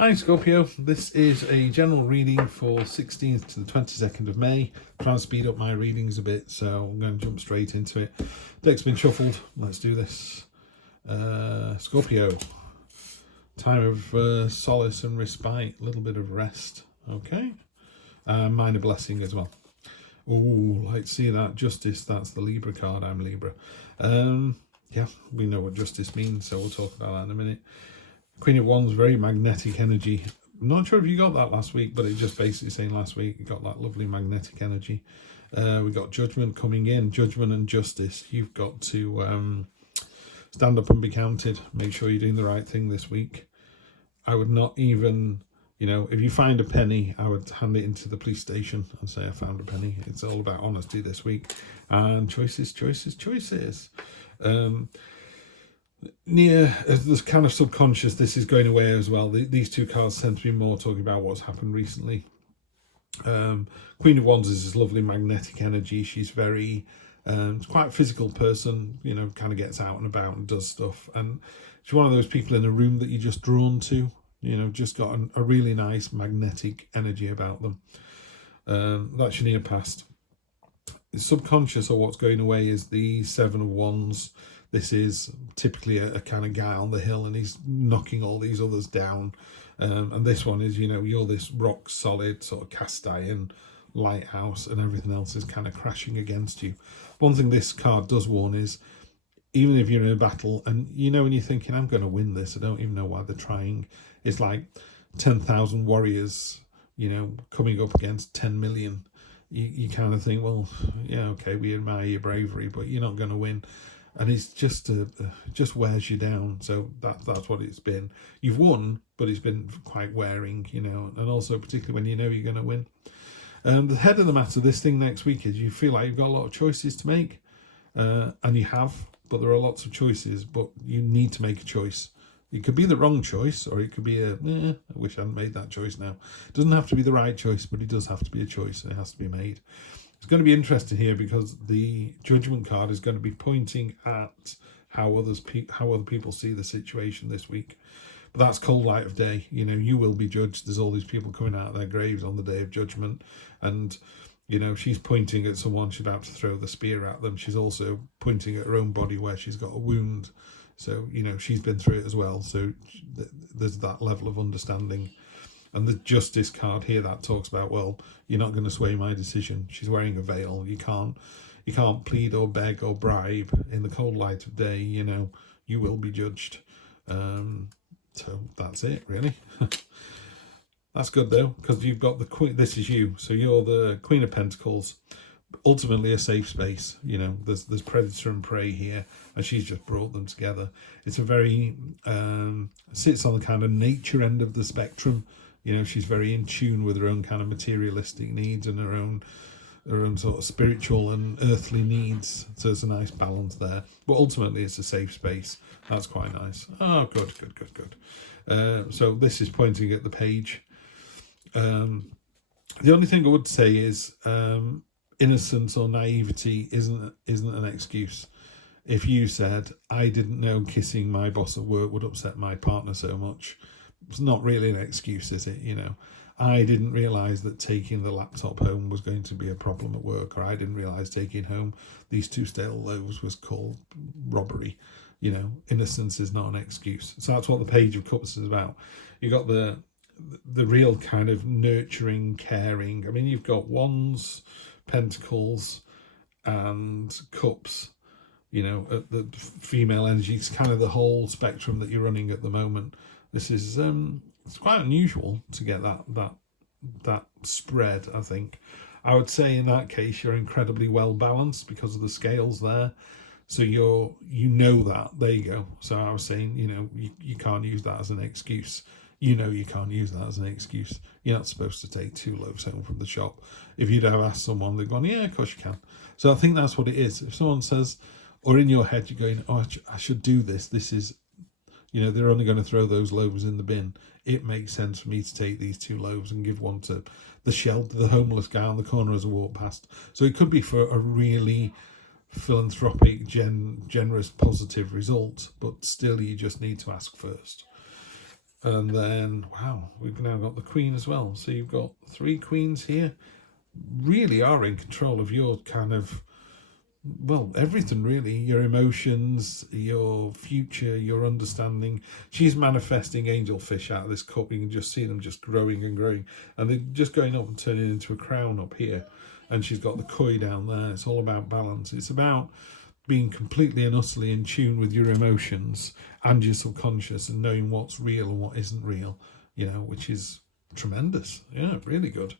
Hi Scorpio, this is a general reading for 16th to the 22nd of May. I'm trying to speed up my readings a bit, so I'm going to jump straight into it. Deck's been shuffled, let's do this. Scorpio, time of solace and respite, a little bit of rest, okay? Minor blessing as well. Oh, let's see that, Justice, that's the Libra card, I'm Libra. Yeah, we know what justice means, so we'll talk about that in a minute. Queen of Wands, very magnetic energy. I'm not sure if you got that last week, but it just basically saying last week you got that lovely magnetic energy. We got Judgment coming in, Judgment and Justice. You've got to stand up and be counted. Make sure you're doing the right thing this week. I would not even, if you find a penny, I would hand it into the police station and say I found a penny. It's all about honesty this week. And choices. There's kind of subconscious, this is going away as well. These two cards tend to be more talking about what's happened recently. Queen of Wands is this lovely magnetic energy. She's very quite a physical person, kind of gets out and about and does stuff, and she's one of those people in a room that you're just drawn to, just got a really nice magnetic energy about them. That's your near past. The subconscious, or what's going away, is the Seven of Wands. This is typically a kind of guy on the hill and he's knocking all these others down. And this one is, you're this rock solid sort of cast iron lighthouse and everything else is kind of crashing against you. One thing this card does warn is, even if you're in a battle and when you're thinking, I'm going to win this, I don't even know why they're trying. It's like 10,000 warriors, coming up against 10 million. You kind of think, well, yeah, okay, we admire your bravery, but you're not going to win. And it's just wears you down. So that's what it's been. You've won, but it's been quite wearing, and also particularly when you're going to win. The head of the matter, this thing next week is you feel like you've got a lot of choices to make, and you have, but there are lots of choices, but you need to make a choice. It could be the wrong choice, or it could be I wish I hadn't made that choice now. It doesn't have to be the right choice, but it does have to be a choice, and it has to be made. It's going to be interesting here because the Judgment card is going to be pointing at how other people see the situation this week. But that's cold light of day. You will be judged. There's all these people coming out of their graves on the day of judgment. And, she's pointing at someone. She's about to throw the spear at them. She's also pointing at her own body where she's got a wound. So, she's been through it as well. So there's that level of understanding. And the Justice card here, that talks about, well, you're not going to sway my decision. She's wearing a veil. You can't plead or beg or bribe. In the cold light of day, you will be judged. So that's it, really. That's good, though, because you've got the Queen. This is you. So you're the Queen of Pentacles. Ultimately a safe space. There's predator and prey here, and she's just brought them together. It's a very, sits on the kind of nature end of the spectrum. She's very in tune with her own kind of materialistic needs and her own sort of spiritual and earthly needs. So there's a nice balance there. But ultimately, it's a safe space. That's quite nice. Oh, good. So this is pointing at the page. The only thing I would say is innocence or naivety isn't an excuse. If you said, I didn't know kissing my boss at work would upset my partner so much, it's not really an excuse, is it? I didn't realise that taking the laptop home was going to be a problem at work, or I didn't realise taking home these 2 stale loaves was called robbery. Innocence is not an excuse. So that's what the Page of Cups is about. You've got the real kind of nurturing, caring. I mean, you've got Wands, Pentacles, and Cups. The female energy. It's kind of the whole spectrum that you're running at the moment. This is it's quite unusual to get that spread. I think I would say in that case you're incredibly well balanced because of the scales there. So that there you go. So I was saying you can't use that as an excuse. You can't use that as an excuse. You're not supposed to take 2 loaves home from the shop. If you'd have asked someone, they'd gone, yeah, of course you can. So I think that's what it is. If someone says, or in your head you're going, oh, I should do this. This is, they're only going to throw those loaves in the bin. It makes sense for me to take these 2 loaves and give one to the homeless guy on the corner as I walk past. So it could be for a really philanthropic, generous, positive result, but still you just need to ask first. And then, wow, we've now got the Queen as well. So you've got 3 queens here. Really are in control of your kind of, well, everything really. Your emotions, your future, your understanding. She's manifesting angelfish out of this cup. You can just see them just growing and growing. And they're just going up and turning into a crown up here. And she's got the koi down there. It's all about balance. It's about being completely and utterly in tune with your emotions and your subconscious and knowing what's real and what isn't real, which is tremendous. Yeah, really good.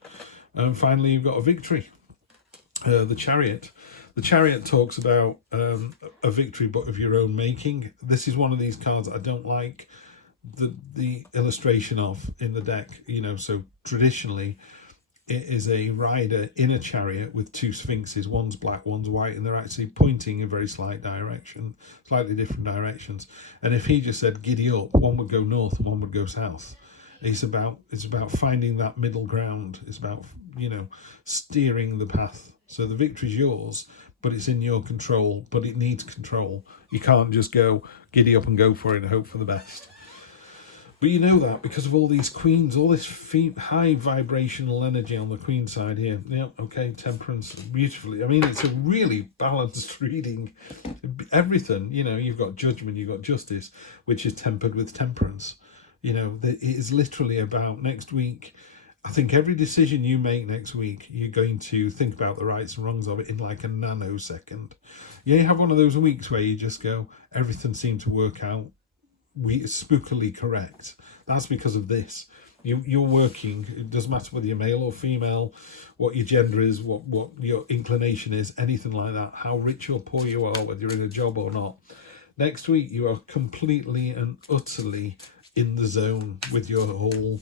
And finally, you've got a victory, the Chariot. The Chariot talks about a victory, but of your own making. This is one of these cards I don't like the illustration of in the deck. So traditionally, it is a rider in a chariot with 2 sphinxes. One's black, one's white, and they're actually pointing in very slightly different directions. And if he just said giddy up, one would go north and one would go south. It's about finding that middle ground. It's about steering the path. So the victory's yours, but it's in your control. But it needs control. You can't just go giddy up and go for it and hope for the best. But you know that because of all these queens, all this high vibrational energy on the queen side here. Yeah, okay, temperance, beautifully. I mean, it's a really balanced reading. Everything, you've got judgment, you've got justice, which is tempered with temperance. It is literally about next week. I think every decision you make next week, you're going to think about the rights and wrongs of it in like a nanosecond. You have one of those weeks where you just go, everything seemed to work out spookily correct. That's because of this. You're working. It doesn't matter whether you're male or female, what your gender is, what your inclination is, anything like that, how rich or poor you are, whether you're in a job or not. Next week, you are completely and utterly in the zone with your whole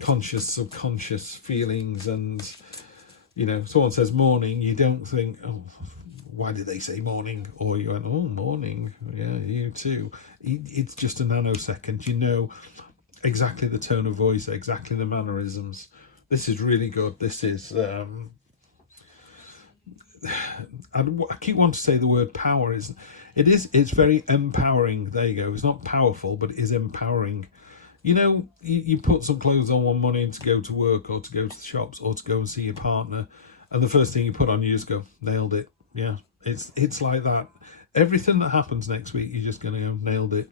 conscious, subconscious feelings. And, someone says morning, you don't think, oh, why did they say morning? Or you went, oh, morning. Yeah, you too. It's just a nanosecond. You know exactly the tone of voice, exactly the mannerisms. This is really good. This is... I keep wanting to say the word power. It's very empowering. There you go. It's not powerful, but it is empowering. You put some clothes on one morning to go to work or to go to the shops or to go and see your partner, and the first thing you put on, you just go, nailed it. Yeah, it's like that. Everything that happens next week, you're just going to go, nailed it.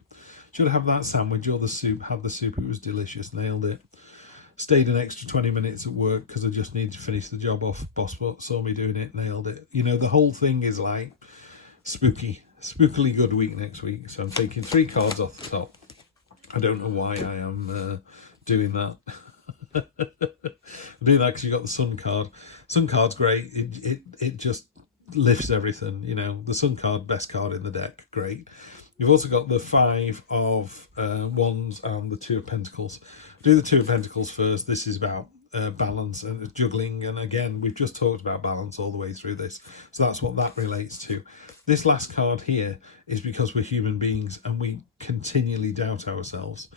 Should I have that sandwich or the soup? Have the soup, it was delicious, nailed it. Stayed an extra 20 minutes at work because I just needed to finish the job off. Boss saw me doing it, nailed it. The whole thing is like spookily good week next week. So I'm taking 3 cards off the top. I don't know why I am doing that. I'm doing that because you got the Sun card. Sun card's great. It just lifts everything. The Sun card, best card in the deck, great. You've also got the 5 of Wands and the 2 of Pentacles. Do the 2 of Pentacles first. This is about balance and juggling. And again, we've just talked about balance all the way through this. So that's what that relates to. This last card here is because we're human beings and we continually doubt ourselves.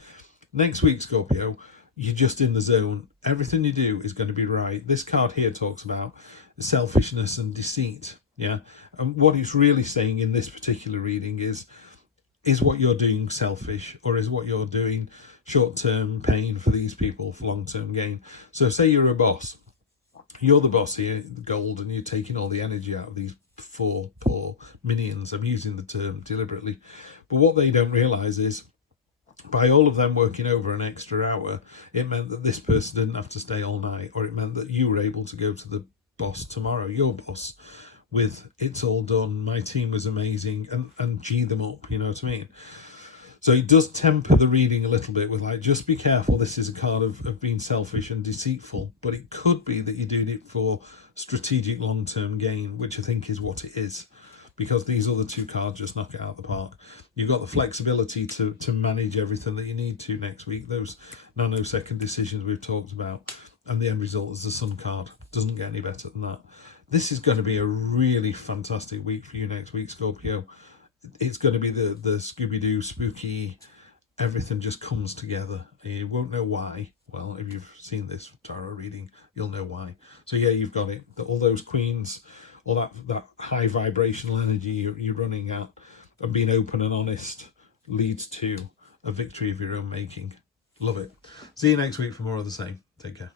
Next week, Scorpio, you're just in the zone. Everything you do is going to be right. This card here talks about selfishness and deceit. Yeah. And what it's really saying in this particular reading is what you're doing selfish, or is what you're doing short-term pain for these people for long-term gain? So say you're a boss. You're the boss here, the gold, and you're taking all the energy out of these 4 poor minions. I'm using the term deliberately. But what they don't realise is by all of them working over an extra hour, it meant that this person didn't have to stay all night, or it meant that you were able to go to the boss tomorrow, your boss, with it's all done, my team was amazing, and G them up, you know what I mean? So it does temper the reading a little bit with like, just be careful, this is a card of being selfish and deceitful, but it could be that you're doing it for strategic long-term gain, which I think is what it is, because these other 2 cards just knock it out of the park. You've got the flexibility to manage everything that you need to next week, those nanosecond decisions we've talked about, and the end result is the Sun card. Doesn't get any better than that. This is going to be a really fantastic week for you next week, Scorpio. It's going to be the Scooby-Doo spooky, everything just comes together. You won't know why. Well, if you've seen this tarot reading, you'll know why. So yeah, you've got it. All those queens, all that high vibrational energy you're running at, and being open and honest leads to a victory of your own making. Love it. See you next week for more of the same. Take care.